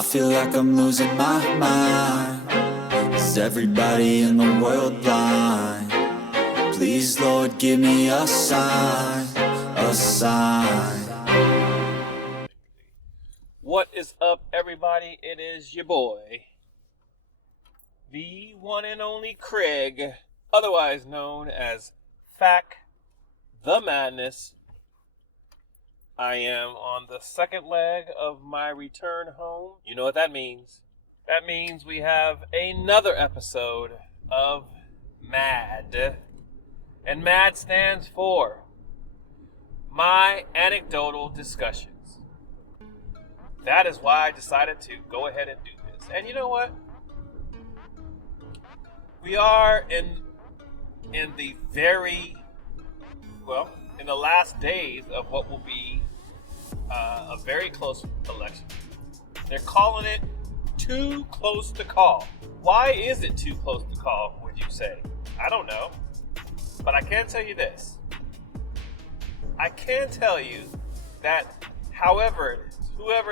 I feel like I'm losing my mind. Is everybody in the world blind? Please, Lord, give me a sign, a sign. What is up, everybody? It is your boy, the one and only Craig, otherwise known as faqthemadness. I am on the second leg of my return home. You know what that means. That means we have another episode of M.A.D. And M.A.D stands for My Anecdotal Discussions. That is why I decided to go ahead and do this. And you know what? We are in the in the last days of what will be a very close election. They're calling it too close to call. Why is it too close to call, would you say? I don't know. But I can tell you this. I can tell you that whoever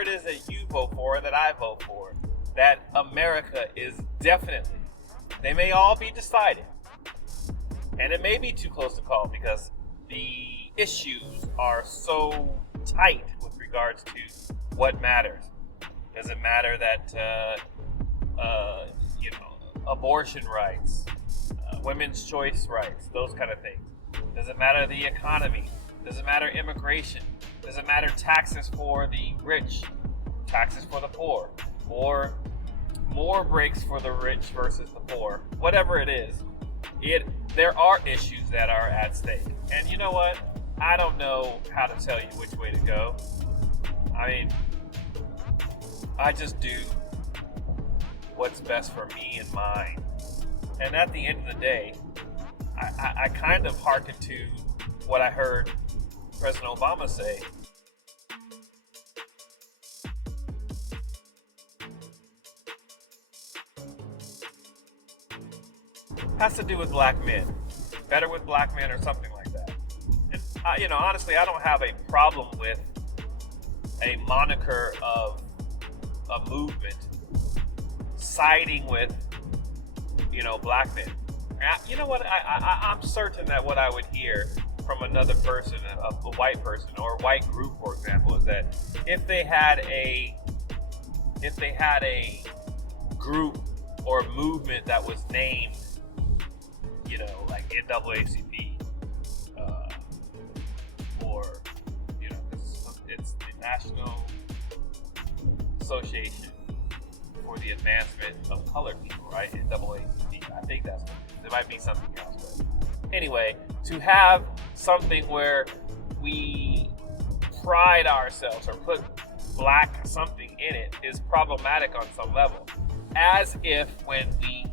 it is that you vote for, that I vote for, that America is definitely, they may all be decided. And it may be too close to call because the issues are so tight with regards to what matters. Does it matter that, abortion rights, women's choice rights, those kind of things? Does it matter the economy? Does it matter immigration? Does it matter taxes for the rich, taxes for the poor, or more breaks for the rich versus the poor? Whatever it is, there are issues that are at stake. And you know what? I don't know how to tell you which way to go. I mean, I just do what's best for me and mine. And at the end of the day, I kind of hearken to what I heard President Obama say. Has to do with black men. Better with black men or something like that. And, honestly, I don't have a problem with a moniker of a movement siding with, black men. You know what? I'm certain that what I would hear from another person, a white person or a white group, for example, is that if they had a group or a movement that was named, like NAACP, or it's the National Association for the Advancement of Colored People, right? NAACP. I think that's what it is. There might be something else, but anyway, to have something where we pride ourselves or put black something in it is problematic on some level. As if when we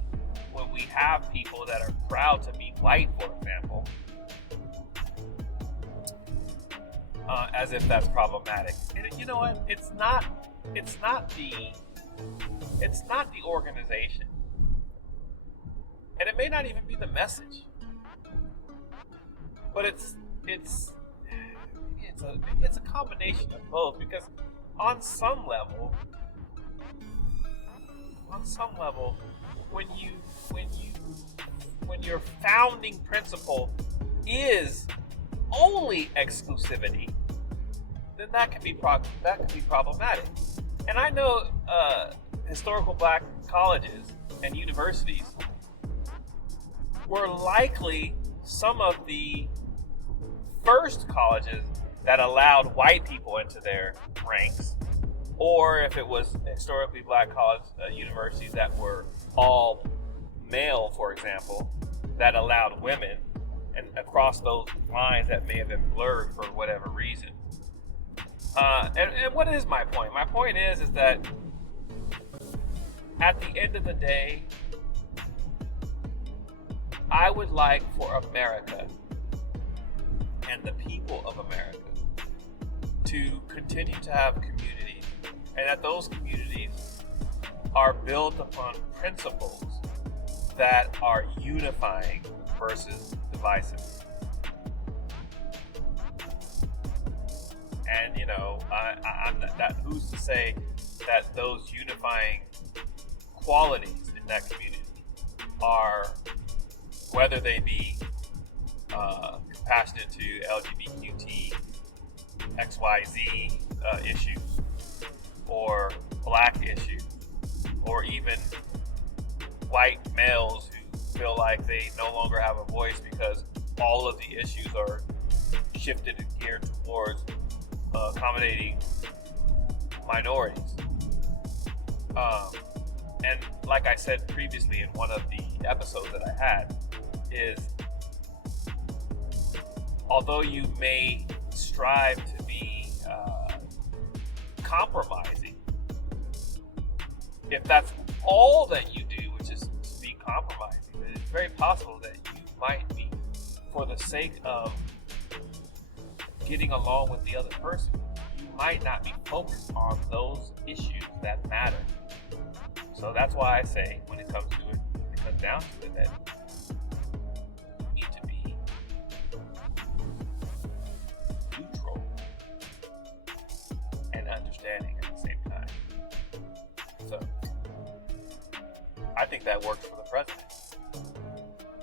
have people that are proud to be white, for example, as if that's problematic. And you know what? It's not the organization. And it may not even be the message. But it's a combination of both, because on some level, when your founding principle is only exclusivity, then that can be problematic. And I know historical black colleges and universities were likely some of the first colleges that allowed white people into their ranks, or if it was historically black college universities that were all male, for example, that allowed women, and across those lines that may have been blurred for whatever reason. And what is my point? My point is that at the end of the day, I would like for America and the people of America to continue to have communities, and that those communities are built upon principles that are unifying versus divisive. And I'm that who's to say that those unifying qualities in that community are, whether they be compassionate to LGBTQT, XYZ issues, or black issues, or even white males who feel like they no longer have a voice because all of the issues are shifted and geared towards accommodating minorities. And like I said previously in one of the episodes that I had, is although you may strive to be compromising, if that's all that you do, which is to be compromising, then it's very possible that you might be, for the sake of getting along with the other person, you might not be focused on those issues that matter. So that's why I say, when it comes down to it, that you need to be neutral and understanding at the same time. So I think that works for the president.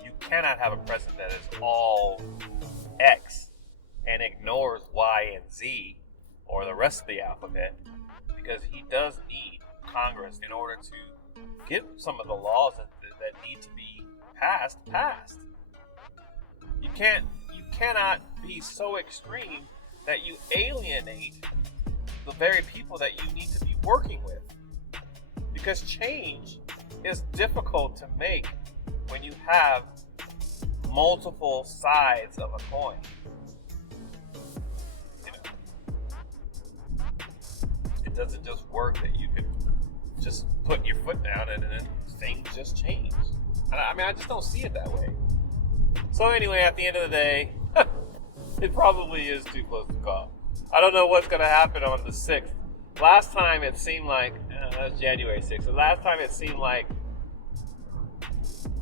You cannot have a president that is all X and ignores Y and Z or the rest of the alphabet, because he does need Congress in order to get some of the laws that need to be passed. You cannot be so extreme that you alienate the very people that you need to be working with, because change is difficult to make when you have multiple sides of a coin. It doesn't just work that you can just put your foot down and then things just change. I just don't see it that way. So anyway, at the end of the day, it probably is too close to call. I don't know what's going to happen on the 6th. Last time it seemed like, that's January 6th. The last time it seemed like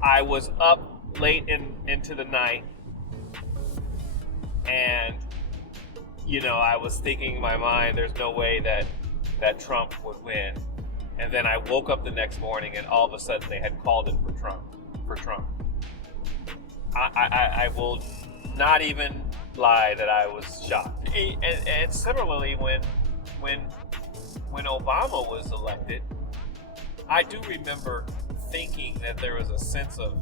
I was up late into the night, and I was thinking in my mind, there's no way that Trump would win. And then I woke up the next morning and all of a sudden they had called it for Trump. I will not even lie that I was shocked. And similarly, when Obama was elected, I do remember thinking that there was a sense of,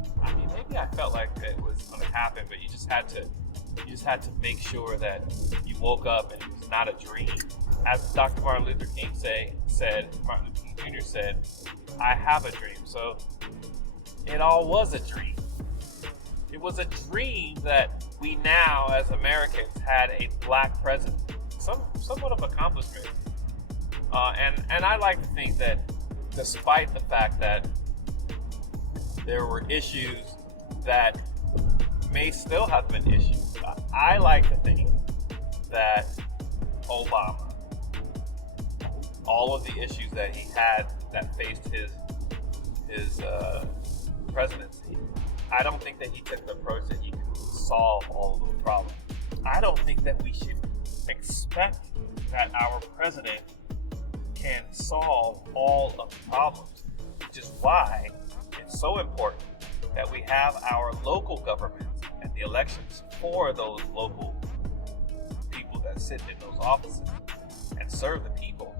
maybe I felt like it was going to happen, but you just had to make sure that you woke up and it was not a dream. As Dr. Martin Luther King Jr. said, I have a dream. So it all was a dream. It was a dream that we now, as Americans, had a black president. Somewhat of accomplishment. And I like to think that despite the fact that there were issues that may still have been issues, I like to think that Obama, all of the issues that he had that faced his presidency, I don't think that he took the approach that he could solve all of those problems. I don't think that we should expect that our president can solve all of the problems, which is why it's so important that we have our local governments and the elections for those local people that sit in those offices and serve the people.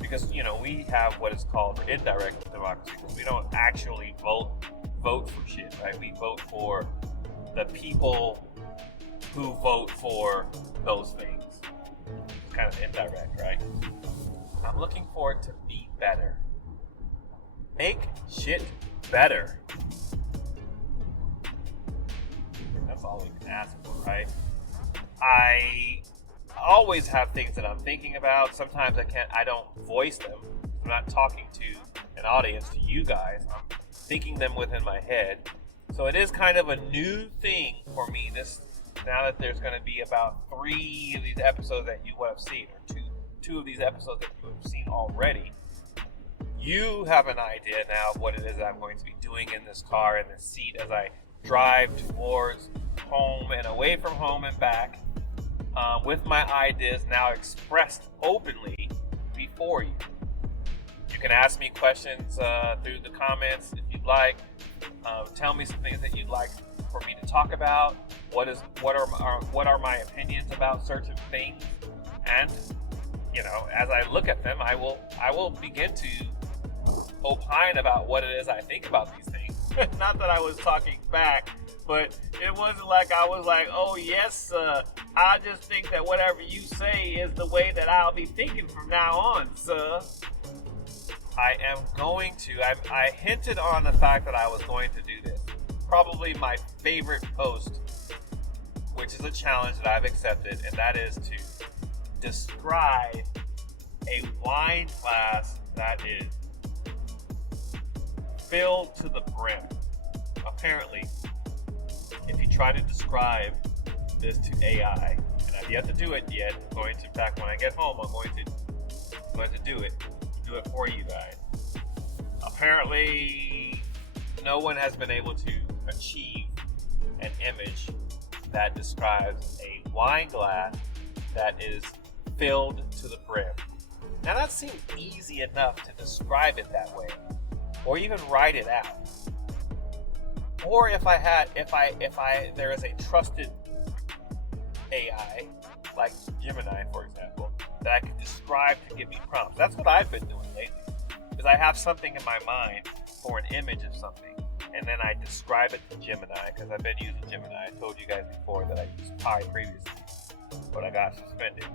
Because we have what is called indirect democracy, because we don't actually vote for shit, right? We vote for the people who vote for those things. It's kind of indirect, right? I'm looking forward to be better. Make shit better. That's all we can ask for, right? I always have things that I'm thinking about. Sometimes I don't voice them. I'm not talking to an audience, to you guys. I'm thinking them within my head. So it is kind of a new thing for me, now that there's going to be about 3 of these episodes that you would have seen, or two of these episodes that you have seen already. You have an idea now of what it is that I'm going to be doing in this car, in this seat, as I drive towards home and away from home and back. with my ideas now expressed openly before you. You can ask me questions through the comments if you'd like. Tell me some things that you'd like for me to talk about. What are my opinions about certain things? And as I look at them, I will begin to opine about what it is I think about these things. Not that I was talking back, but it wasn't like I was like, oh yes, I just think that whatever you say is the way that I'll be thinking from now on, sir. I am going to, I hinted on the fact that I was going to do this. Probably my favorite post, which is a challenge that I've accepted, and that is to describe a wine glass that is filled to the brim. Apparently, if you try to describe this to AI, and I've yet to do it yet, I'm going to, in fact, when I get home, I'm going to do it for you guys. Apparently, no one has been able to achieve an image that describes a wine glass that is filled to the brim. Now that seems easy enough to describe it that way, or even write it out. Or if there is a trusted AI, like Gemini, for example, that I can describe to give me prompts. That's what I've been doing lately, because I have something in my mind for an image of something, and then I describe it to Gemini, because I've been using Gemini. I told you guys before that I used Pi previously, but I got suspended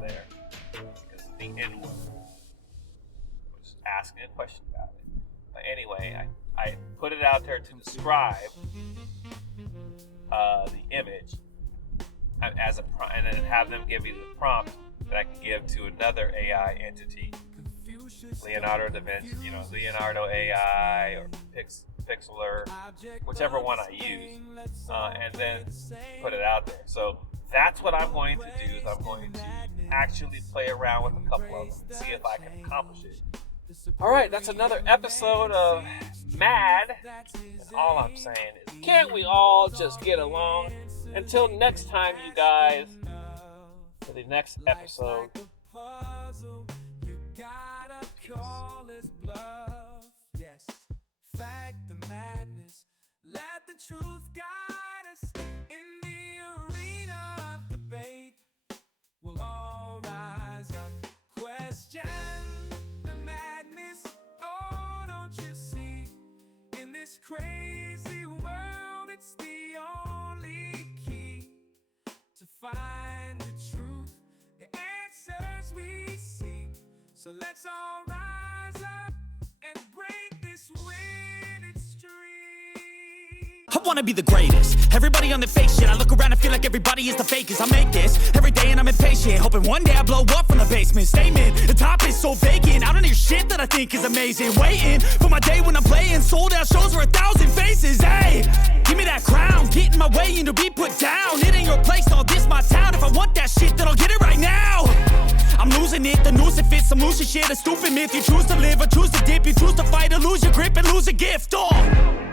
there because of the N-word. I was asking a question about it. But anyway, I put it out there to describe the image as and then have them give me the prompt that I can give to another AI entity, Leonardo Davinci, Leonardo AI or Beexcellent, whichever one I use, and then put it out there. So that's what I'm going to do. Is I'm going to actually play around with a couple of them, see if I can accomplish it. All right, that's another episode of M.A.D. And all I'm saying is, can't we all just get along? Until next time, you guys, for the next episode. Yes, fact the madness. Let the truth guide us in the arena of debate. We'll all rise up, question the madness. Oh, don't you see? In this crazy world, it's the only key to find the truth, the answers we seek. So let's all rise up and break this winning streak. I wanna be the greatest. Everybody on the fake shit. I look around and feel like everybody is the fakest. I make this every day and I'm impatient, hoping one day I blow up from the basement. Statement, the top is so vacant. I don't hear shit that I think is amazing. Waiting for my day when I'm playing sold out shows for 1,000 faces. Hey, give me that crown, get in my way and to be put down. It ain't your place, all this my town. If I want that shit, then I'll get it right now. I'm losing it, the noose it fits, some loose shit, a stupid myth. You choose to live or choose to dip, you choose to fight or lose your grip and lose a gift. Oh.